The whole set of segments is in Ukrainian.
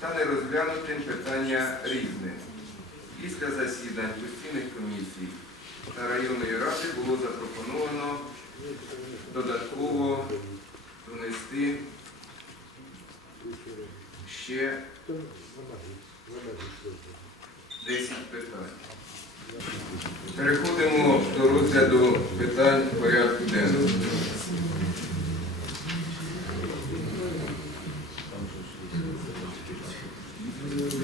та не розглянутим питання різне. Після засідань постійних комісій та районної ради було запропоновано додатково внести ще 10 питань. Переходимо до розгляду питань порядку денного.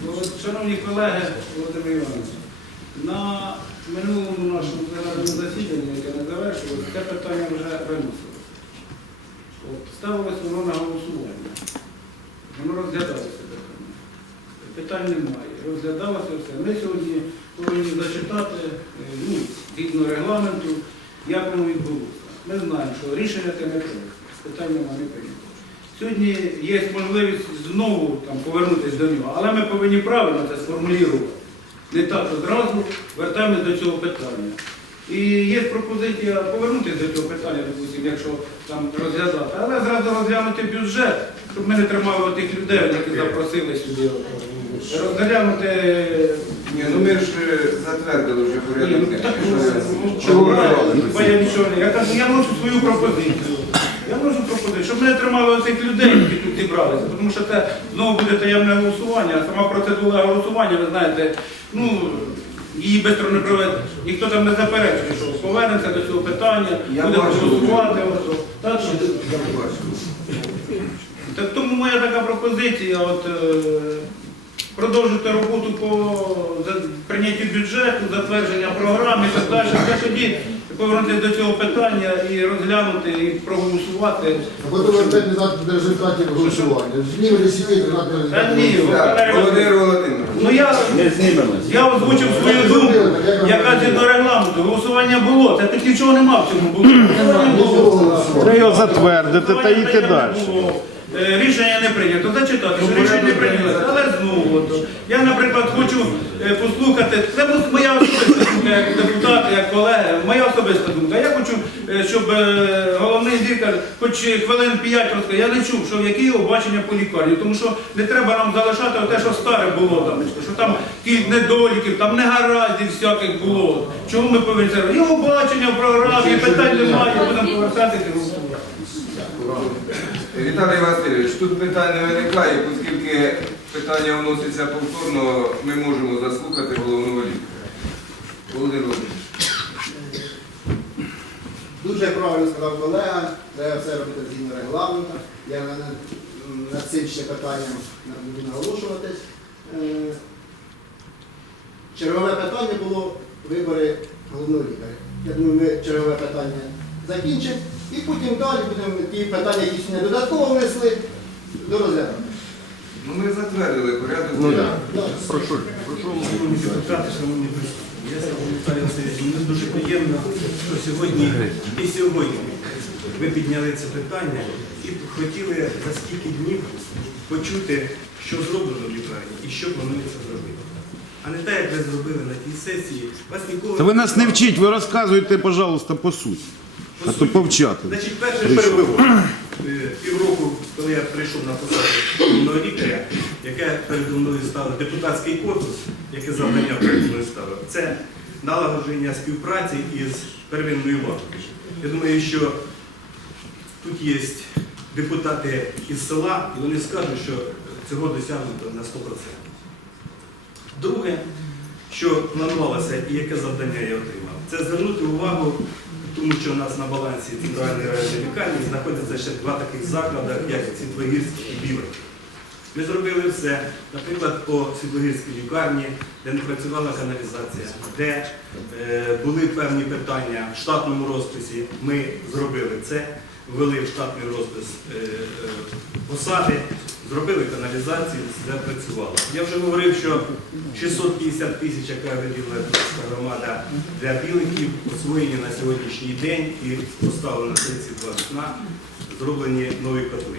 Ну, от, Шановні колеги, Володимир Іванович, на минулому нашому пленарному засіданні, яке не завершилося, це питання вже виносилося. Ставилось воно на голосування. Воно розглядалося питання. Питань немає. Розглядалося все. Ми сьогодні повинні зачитати, е, ну, згідно регламенту, як воно відбулося. Ми знаємо, що рішення це не прийнято. Питань немає не прийнято. Сьогодні є можливість знову повернутися до нього, але ми повинні правильно це сформулювати. Не так одразу вертаємось до цього питання. І є пропозиція повернутися до цього питання, допустим, якщо там розглядати, але зразу розглянути бюджет, щоб ми не тримали тих людей, які запросили сюди. Розглянути. Ні, ну ми ж е, затвердили вже Ні, порядок. ну, так, ну, Що ви робите? бо я нічого не- Я кажу, я вношу свою пропозицію. Я вношу пропозицію, щоб ми не тримали тих людей, які зібралися, тому що це знову буде таємне голосування, а сама процедура голосування, ви знаєте, ну. Її швидко не проведеш. Ніхто там не заперечує, що повернемося до цього питання, Я будемо голосувати. Так, що- так тому моя така пропозиція, от, е, продовжити роботу по прийняттю бюджету, затвердження програми і так далі. Вже тоді повернутися до цього питання і розглянути, і проголосувати. Потім опять не знати результатів голосування. Знімали сім'ї, не знати Та ні, Володимир Володимирович. Ну я, Не знімемось. я озвучив свою думку, яка згідно регламенту. Голосування було. Це тут нічого нема в цьому було. Було. Треба його затвердити та йти далі. Е, Рішення не прийнято. Зачитати, що рішення не прийнято. Але знову, от, я, наприклад, хочу е, послухати, це моя особиста думка, як депутат, як колега, моя особиста думка. Я хочу, е, щоб е, головний лікар хоч хвилин 5 розказав. Я не чув, що які його бачення по лікарні, тому що не треба нам залишати те, що старе було там, що там кілька недоліків, там негараздів всяких було. Чому ми повинні це робити? Його бачення в програмі, питань немає, будемо повертатися. Віталій Васильович, тут питань не виникає, оскільки питання вноситься повторно, ми можемо заслухати головного лікаря. Володимир Володимирович. Дуже правильно сказав колега, треба все робити згідно регламенту. Я на- на- над цим ще питанням буду наголошуватись. Е, Чергове питання було вибори головного лікаря. Я думаю, ми чергове питання закінчимо і потім далі будемо ті питання, які сьогодні додатково внесли, до розгляду. Ну ми затвердили порядок. Ну, да. Шановні депутати, шановні присутні, я сказав Віталій Васильович, мені дуже приємно, що сьогодні і сьогодні ви підняли це питання і хотіли за скільки днів почути, що зроблено в лікарні і що планується зробити. А не так, як ви зробили на тій сесії, вас ніколи Та ви нас не вчіть, ви розказуєте, пожалуйста, по суті. А то повчати. Значить, перше перебивок. Е, Півроку, коли я прийшов на посаду головного лікаря, яке передо мною стало депутатський корпус, яке завдання передо мною стало, це налагодження співпраці із первинною владою. Я думаю, що тут є депутати із села, і вони скажуть, що цього досягнуто на 100%. Друге, що планувалося і яке завдання я отримав, це звернути увагу, тому що у нас на балансі центральної районної лікарні знаходяться ще два таких заклади, як Світлогірський і Білий. Ми зробили все, наприклад, по Світлогірській лікарні, де не працювала каналізація, де е, були певні питання в штатному розписі. Ми зробили це, ввели в штатний розпис е, е, посади. Зробили каналізацію, все працювало. Я вже говорив, що 650 тисяч, яка виділила громада для біликів, освоєні на сьогоднішній день і поставлено на 32 вікна, зроблені нові котли.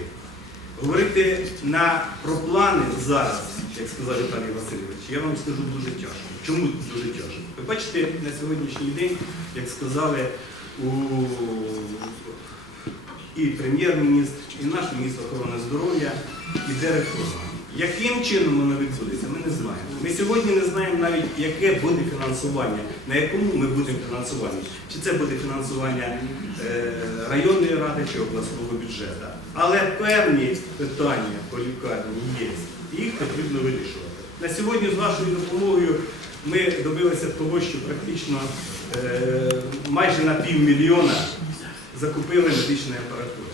Говорити на, про плани зараз, як сказав Віталій Васильович, я вам скажу дуже тяжко. Чому дуже тяжко? Ви бачите, на сьогоднішній день, як сказали у і прем'єр-міністр, і наш міністр охорони здоров'я, іде реформа. Яким чином вона відбудеться, ми не знаємо. Ми сьогодні не знаємо навіть, яке буде фінансування, на якому ми будемо фінансування. Чи це буде фінансування е, районної ради чи обласного бюджету. Але певні питання по лікарні є, їх потрібно вирішувати. На сьогодні з вашою допомогою ми добилися того, що практично е, майже на півмільйона закупили медичної апаратури.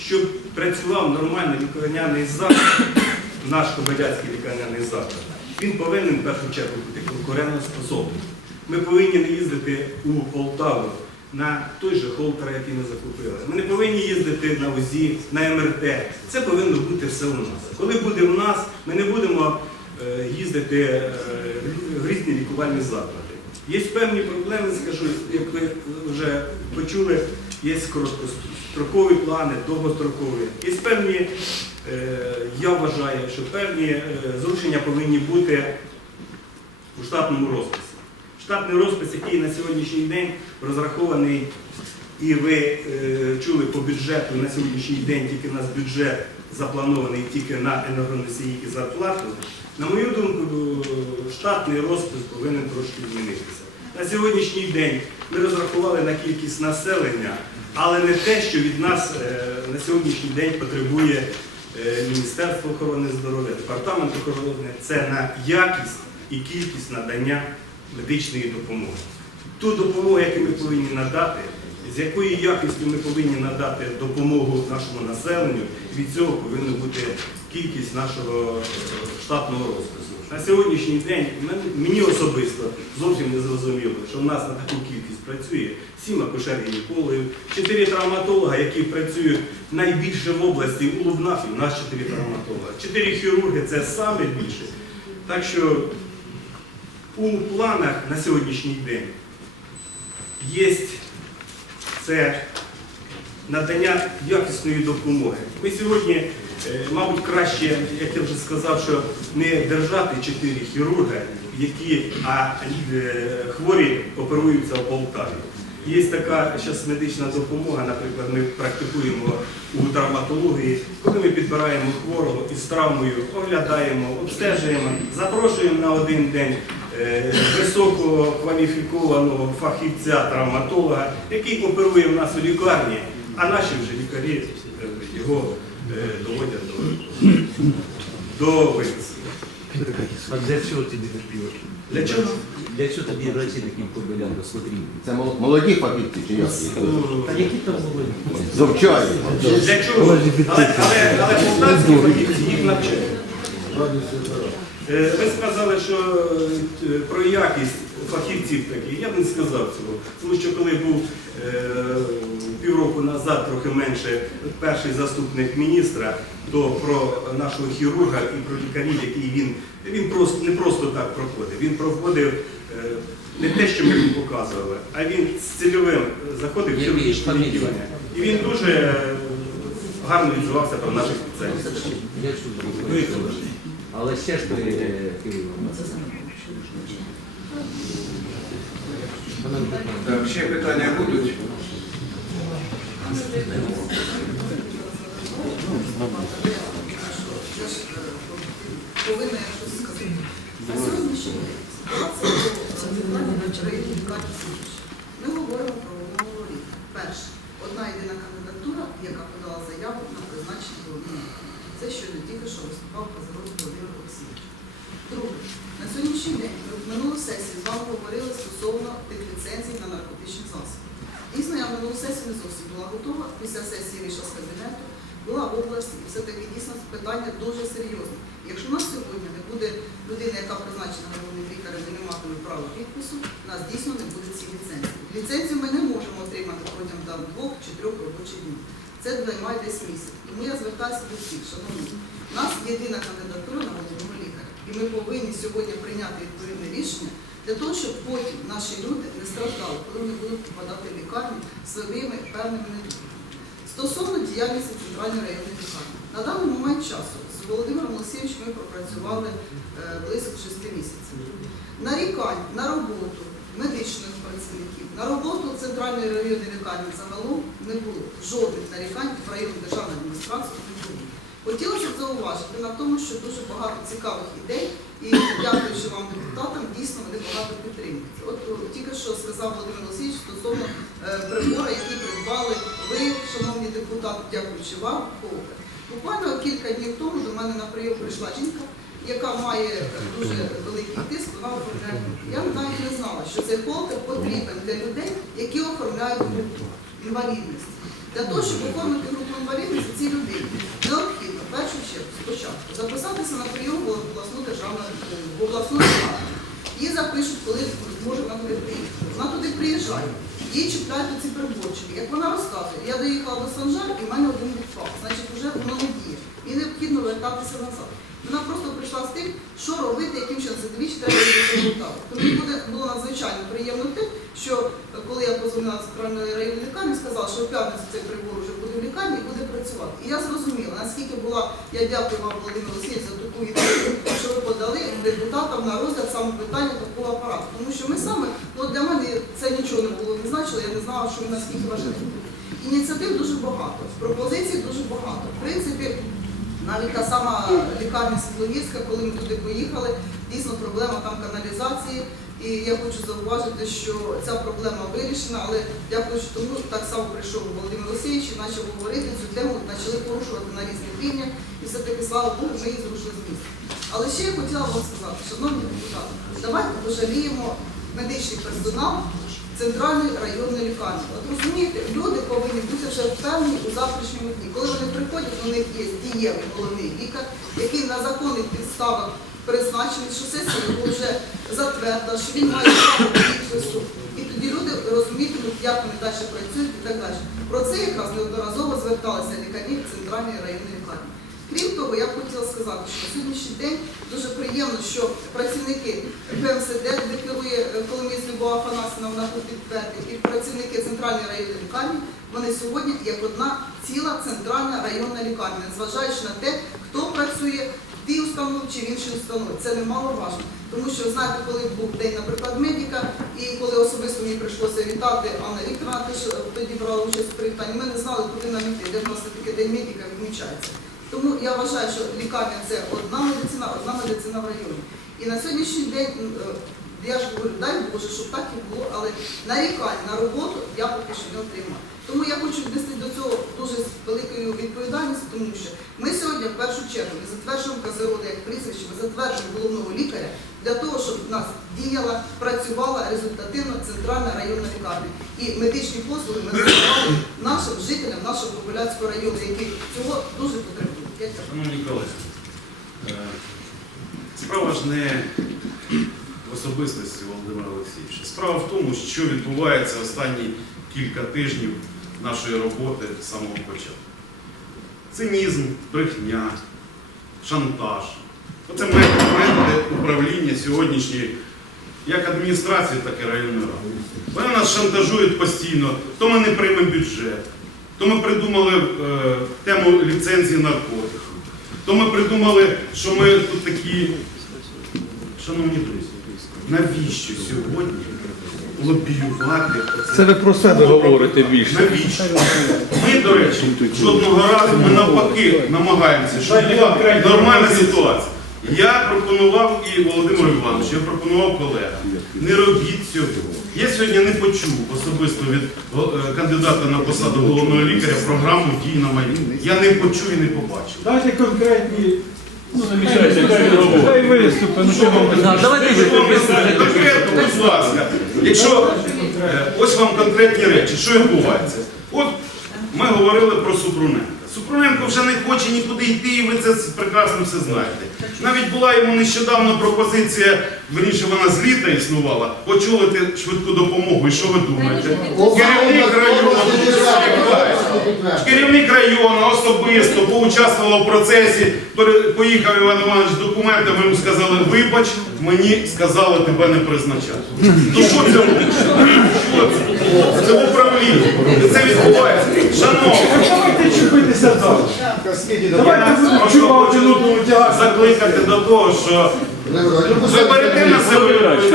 Щоб працював нормальний лікарняний заклад, наш Кобиляцький лікарняний заклад, він повинен в першу чергу бути конкурентоспособним. Ми повинні не їздити у Полтаву на той же холтер, який ми закупили. Ми не повинні їздити на УЗІ, на МРТ. Це повинно бути все у нас. Коли буде у нас, ми не будемо е, їздити е, в різні лікувальні заклади. Є певні проблеми, скажу, як ви вже почули, є короткострокові плани, довгострокові. Є певні, е, я вважаю, що певні е, зрушення повинні бути у штатному розписі. Штатний розпис, який на сьогоднішній день розрахований, і ви е, чули по бюджету на сьогоднішній день тільки у нас бюджет запланований тільки на енергоносії і зарплату. На мою думку, штатний розпис повинен трошки змінитися. На сьогоднішній день ми розрахували на кількість населення, але не те, що від нас е, на сьогоднішній день потребує е, Міністерство охорони здоров'я, департамент охорони, це на якість і кількість надання медичної допомоги. Ту допомогу, яку ми повинні надати, з якою якістю ми повинні надати допомогу нашому населенню, і від цього повинна бути кількість нашого е, штатного розпису. На сьогоднішній день мені особисто зовсім не зрозуміло, що в нас на таку кількість працює сім акушер-гінекологів, чотири травматолога, які працюють найбільше в області у Лубнафі, у нас чотири травматолога, чотири хірурги це саме більше. Так що у планах на сьогоднішній день є це надання якісної допомоги. Ми сьогодні, е, мабуть, краще, як я вже сказав, що не держати чотири хірурги, які а е, хворі оперуються в Полтаві. Є така зараз медична допомога, наприклад, ми практикуємо у травматології, коли ми підбираємо хворого із травмою, оглядаємо, обстежуємо, запрошуємо на один день е, високого кваліфікованого фахівця травматолога, який оперує в нас у лікарні, а наші вже лікарі е, його е, доводять до, до випису. А для чого ти не? Для чого? Для чого тобі врачі таким кобилянкам потрібні? Це молоді фахівці чи як? Та які там були? Зовчають. Для чого? Але, але, але полтавські фахівці їх навчають. Е, Ви сказали, що е, про якість фахівців таких, я б не сказав цього. Тому що коли був е, півроку назад, трохи менше, перший заступник міністра, то про нашого хірурга і про лікарів, які він, він просто, не просто так проходив. Він проходив не те, що ми йому показували, а він з цільовим заходив в хірургічне відділення. І він дуже гарно відзивався про наших спеціалістів. Але ще ж ти е, Кирило. Так, ще питання будуть? повинна я щось сказати. На сьогоднішній день. Ми говоримо про минулого рік. Перше, одна єдина кандидатура, яка подала заяву на призначення головного лікаря. Це що не тільки що виступав Казаров Володимир Олексійович. Друге, на сьогоднішній день ми в минулу сесію з вами говорили стосовно тих ліцензій на наркотичні засоби. Дійсно, я в минулу сесію не зовсім була готова. Після сесії вийшла з кабінету, була в області, і все-таки дійсно питання дуже серйозне. Якщо у нас сьогодні не буде людина, яка призначена головним лікарем, не матиме права підпису, у нас дійсно не буде ці ліцензії. Ліцензію ми не можемо отримати протягом там, двох чи трьох робочих днів. Це займає десь місяць. Тому я звертаюся до всіх, шановні У нас єдина кандидатура на головного лікаря. І ми повинні сьогодні прийняти відповідне рішення для того, щоб потім наші люди не страждали, коли вони будуть попадати в лікарню своїми певними недугами. Стосовно діяльності центральної районної лікарні, на даний момент часу з Володимиром Олексійовичем ми пропрацювали е, близько 6 місяців. Нарікань на роботу медичних працівників, на роботу центральної районної лікарні загалом не було. Жодних нарікань в районну державну адміністрацію не було. Хотілося б зауважити на тому, що дуже багато цікавих ідей, і дякуючи вам, депутатам, дійсно вони багато підтримують. От тільки що сказав Володимир Олексійович стосовно е, прибора, який придбали ви, шановні депутати, дякуючи вам. Буквально кілька днів тому до мене на прийом прийшла жінка, яка має дуже великий тиск, вона оформляє. Я навіть не знала, що цей холкер потрібен для людей, які оформляють групу інвалідності. Для того, щоб оформити групу інвалідності, цій людині необхідно в першу чергу спочатку записатися на прийом в обласну державну в обласну раду. Її запишуть, коли зможе вона туди приїхати. Вона туди приїжджає. Їй читають ці приборчики. Як вона розказує, я доїхала до Санжар і в мене один відпав. Значить, вже воно не діє. І необхідно вертатися назад. Вона просто прийшла з тим, що робити, яким чином це двічі треба результати. Тому мені буде було надзвичайно приємно тим, що коли я позвонила центральної районної лікарні, сказала, що в п'ятницю цей прибор вже буде в лікарні і буде працювати. І я зрозуміла, наскільки була, я дякую вам, Володимир Олексійович, за таку ідею, що ви подали депутатам на розгляд саме питання такого апарату. Тому що ми саме, ну для мене це нічого не було не значило, я не знала, що наскільки важливий. Ініціатив дуже багато, пропозицій дуже багато. В принципі, навіть та сама лікарня Світловірська, коли ми туди поїхали, дійсно проблема там каналізації. І я хочу зауважити, що ця проблема вирішена, але дякуючи тому, так само прийшов Володимир Олексійович і почав говорити цю тему, почали порушувати на різних рівнях, і все-таки, слава Богу, ми її зрушили з місця. Але ще я хотіла вам сказати, шановні депутати, давайте пожаліємо медичний персонал центральної районної лікарні. От розумієте, люди повинні бути вже впевнені у завтрашньому дні. Коли вони приходять, у них є дієвий головний лікар, який на законних підставах призначений, що сесія його вже затвердила, що він має право підпису. І тоді люди розумітимуть, як вони далі працюють і так далі. Про це якраз неодноразово зверталися лікарі центральної районної лікарні. Крім того, я б хотіла сказати, що на сьогоднішній день дуже приємно, що працівники ПМСД, коломієць Любова Афанасівна, вона тут підтвердить, і працівники центральної районної лікарні, вони сьогодні як одна ціла центральна районна лікарня, незважаючи на те, хто працює в тій установі чи в іншій установі. Це немаловажно. Тому що знаєте, коли був день, наприклад, медика, і коли особисто мені прийшлося вітати Анна Вікторовна, теж тоді брала участь в привітанні, ми не знали, куди нам йти, де в нас таки день медика відмічається. Тому я вважаю, що лікарня це одна медицина, одна медицина в районі. І на сьогоднішній день, е, я ж говорю, дай Боже, щоб так і було, але нарікань на роботу я поки що не отримала. Тому я хочу віднести до цього дуже з великою відповідальністю, тому що ми сьогодні в першу чергу не затверджуємо КЗРОД як прізвище, ми затверджуємо головного лікаря для того, щоб в нас діяла, працювала результативно центральна районна лікарня. І медичні послуги ми надавали нашим жителям нашого Популяцького району, які цього дуже потребують. Шановні колеги, е, справа ж не особистості Володимира Олексійовича. Справа в тому, що відбувається останні кілька тижнів нашої роботи з самого початку. Цинізм, брехня, шантаж. Оце методи, управління сьогоднішньої як адміністрації, так і районної ради. Вони нас шантажують постійно, то ми не приймемо бюджет, то ми придумали е, тему ліцензії наркотиків, то ми придумали, що ми тут такі. Шановні друзі, навіщо сьогодні лобіювати? Це ви про себе говорите більше. Навіщо? Ми, до речі, жодного разу ми навпаки намагаємося, щоб була нормальна ситуація. Я пропонував і Володимиру Івановичу, я пропонував колегам, не робіть цього. Я сьогодні не почув особисто від е, кандидата на посаду головного лікаря програму дій на майбутнє. Я не почув і не побачив. Дайте конкретні Ну, намічайте, хай він говорить. хай виступи. Ну, що вам Да, Давайте ви прописуєте. Конкретно, будь ласка. Якщо е, ось вам конкретні речі, що відбувається? От ми говорили про Супруненка. Супруненко вже не хоче нікуди йти, і ви це прекрасно все знаєте. Навіть була йому нещодавно пропозиція, верніше вона з літа існувала, очолити швидку допомогу. І що ви думаєте? Керівник району. Керівник району особисто поучаствував в процесі, поїхав Іван Іванович з документами, йому сказали, вибач, мені сказали тебе не призначати. Ну що це Що це? Це в управлінні. Це відбувається. Шановні, Давайте тягати. закликати до того, що ви берете на себе чоловік,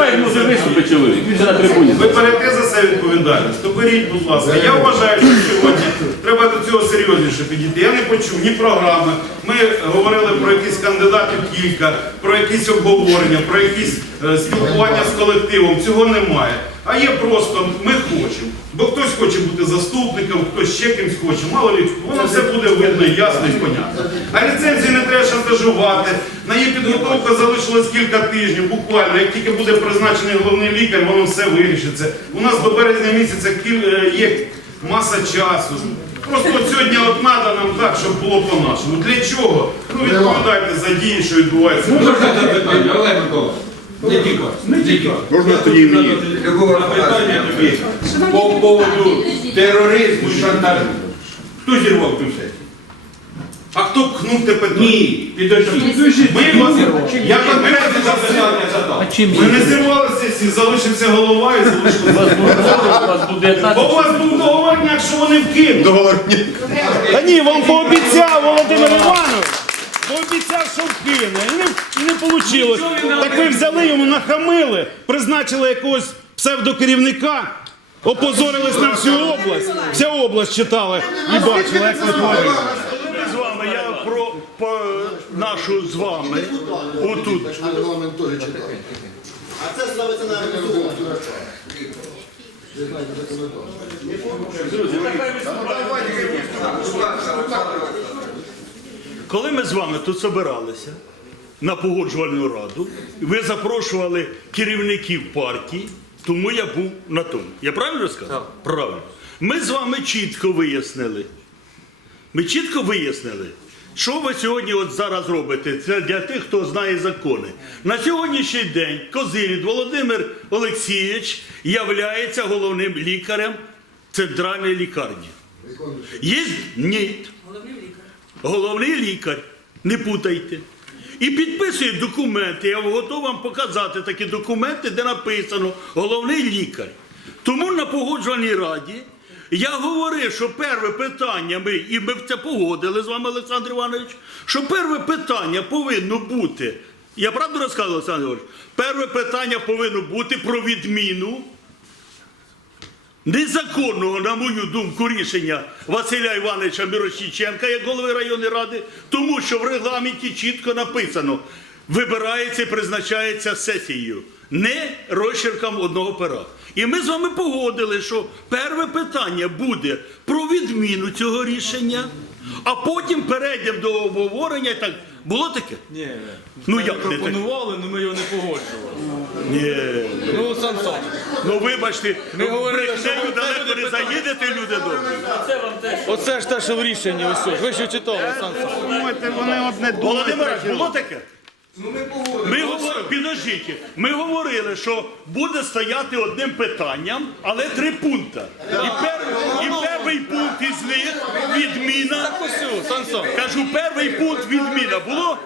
ви берете за це відповідальність, то беріть, будь ласка. Я вважаю, що сьогодні треба до цього серйозніше підійти. Я не почув ні програми. Ми говорили про якісь кандидатів кілька, про якісь обговорення, про якісь е, спілкування з колективом. Цього немає. А є просто ми хочемо. Бо хтось хоче бути заступником, хтось ще кимсь хоче. Мало лі, воно все буде видно, ясно і понятно. А ліцензії не треба шантажувати. На її підготовку залишилось кілька тижнів, буквально. Як тільки буде призначений головний лікар, воно все вирішиться. У нас до березня місяця е, є маса часу. Просто от сьогодні от треба нам так, щоб було по-нашому. Для чого? Ну відповідайте за дії, що відбувається. Олег Миколаївич? Не тільки. Не тільки. Можна тоді і мені? Любого Питання тобі по поводу тероризму і шантажу. Хто зірвав цю сесію? А хто пхнув тебе? Ні, підожди. Ми вас я конкретно запитання задав. Ми не зірвали сесії, залишився голова і 19 Бо у вас був договорняк, що вони вкинуть. Договорні. Та ні, вам пообіцяв Володимир Іванович. Пообіцяв, що вкине. І не, і не вийшло. Так ви взяли йому, нахамили, призначили якогось псевдокерівника, опозорились на всю область. Вся область читала і бачила, як ви творили. з вами, я про, по нашу з вами. Отут. А це ставиться на голосування. Коли ми з вами тут збиралися на погоджувальну раду, ви запрошували керівників партії, тому я був на тому. Я правильно сказав? Правильно. Ми з вами чітко вияснили. Ми чітко вияснили, що ви сьогодні от зараз робите. Це для тих, хто знає закони. На сьогоднішній день Козирід Володимир Олексійович являється головним лікарем центральної лікарні. Є? Ні. Головний лікар, не путайте. І підписує документи. Я готовий вам показати такі документи, де написано головний лікар. Тому на погоджувальній раді я говорив, що перше питання ми, і ми це погодили з вами, Олександр Іванович, що перше питання повинно бути. Я правду розказував, Олександр Іванович? Перше питання повинно бути про відміну незаконного, на мою думку, рішення Василя Івановича Мірошніченка як голови районної ради, тому що в регламенті чітко написано, вибирається і призначається сесією, не розчерком одного пера. І ми з вами погодили, що перше питання буде про відміну цього рішення, а потім перейдемо до обговорення. Так було таке? Ні, Ну як не таке? пропонували, але ми його не погоджували. Ні. Ну, сам сам. Ну вибачте, Ми ну, говорили, що брехнею ви далеко не заїдете, люди добрі. Оце ж те, що в рішенні ось. Ви що читали, Сан Саныч? Думаєте, вони одне Володимир, було таке? Ну ми погодили. Ми говорили, підождіть, ми говорили, що буде стояти одним питанням, але три пункти. І, пер, і перший пункт із них відміна. Кажу, перший пункт відміна. Було?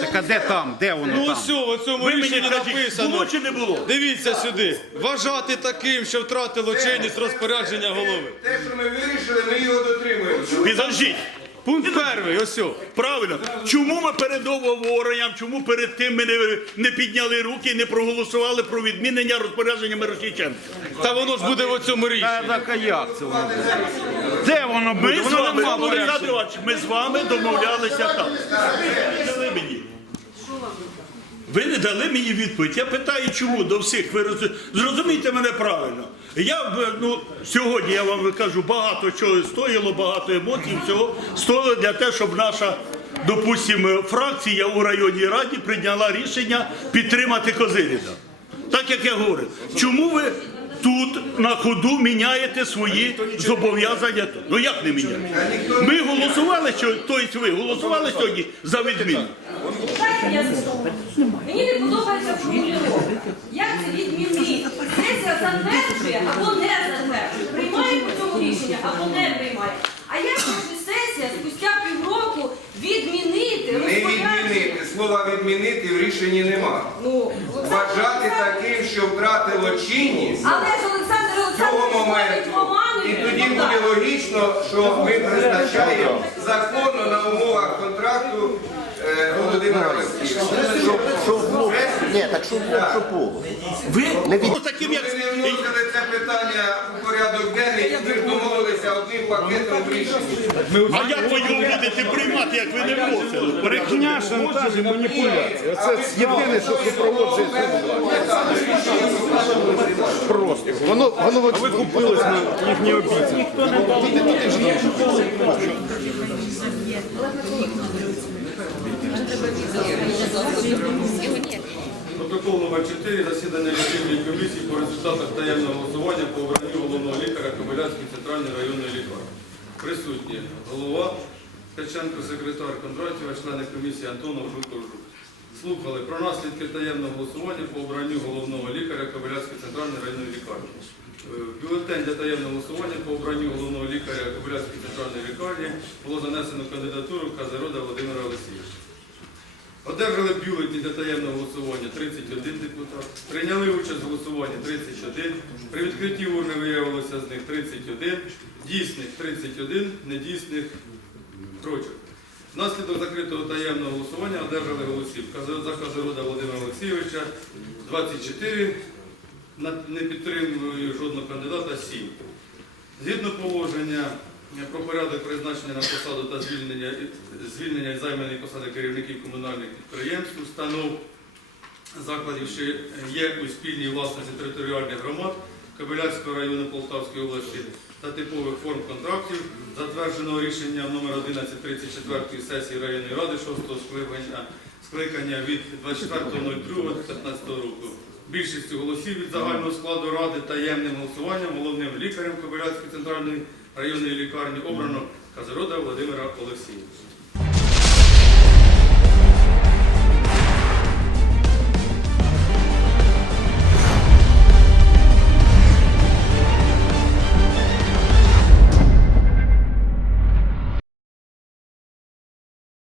Так а де там? Де воно Ну там? ось, в цьому Ви мені рішенні кажіть, було написано. чи не було? Дивіться сюди. Вважати таким, що втратило чинність розпорядження голови. Те, що ми вирішили, ми його дотримуємося. Підождіть. Пункт перший, ось. о. Правильно. Чому ми перед обговоренням, чому перед тим ми не, не підняли руки і не проголосували про відмінення розпорядження Мирошниченка? Та воно ж буде в цьому рішенні. Так а як це воно буде? Де воно буде? Ми з Воно вами, нема Олександр порядку. Іванович, ми з вами домовлялися так. Ви дали мені. Ви не дали мені відповідь. Я питаю, чому до всіх ви роз- зрозумійте мене правильно. Я ну, сьогодні я вам кажу, багато чого стоїло, багато емоцій, всього стоїло для того, щоб наша, допустимо, фракція у районній раді прийняла рішення підтримати Козиріда. Так як я говорю. Чому ви тут на ходу міняєте свої зобов'язання. Ну як не міняєте? Ми голосували, що, тобто ви голосували сьогодні за відміну. Я. Мені не подобається формулювання. Як це відмінити? Сесія затверджує або не затверджує. Приймає по цьому рішення або не приймає. А як може сесія спустя півроку відмінити Не розпорядження? відмінити. Слова відмінити в рішенні нема. Ну, Вважати таким, що втратило чинність Але ж Олександр цього Олександрович моменту. І тоді буде логічно, що ми призначаємо законно на умовах контракту Володимира Олексійовича. Ні, так що було, що було. Ви Ось таким Ми як не вносили це питання у порядок денний, ми ж домовилися одним пакетом в рішенні. а як ви його будете приймати, як ви не вносили? Брехня, шантаж і маніпуляція. Оце Єдине, що супроводжує Просто. Воно, воно А ви купились на їхні обіцянки. Протокол номер 4 засідання лічильної комісії по результатах таємного голосування по обранню головного лікаря Кобилянської центральної районної лікарні. Присутні голова Ткаченко, секретар Кондратєва, члени комісії Антонов, Жуков, Жук. Слухали про наслідки таємного голосування по обранню головного лікаря Кобилянської центральної районної лікарні. Е, Бюлетень для таємного голосування по обранню головного лікаря Кобилянської центральної лікарні було занесено кандидатуру Казарода Володимира Олексійовича. Одержали бюлетні для таємного голосування 31 депутат. Прийняли участь в голосуванні 31. При відкритті урни виявилося з них 31. Дійсних 31, недійсних прочерк. Внаслідок закритого таємного голосування одержали голосів за Казарода Володимира Олексійовича 24. Не підтримую жодного кандидата 7. Згідно положення про порядок призначення на посаду та звільнення, звільнення займаної посади керівників комунальних підприємств, установ, закладів, що є у спільній власності територіальних громад Кобиляцького району Полтавської області та типових форм контрактів, затвердженого рішення номер 1134 сесії районної ради 6 скликання, скликання від 24.02.15 року. Більшістю голосів від загального складу ради таємним голосуванням головним лікарем Кобиляцької центральної районної лікарні обрано Казарода Володимира Олексійовича.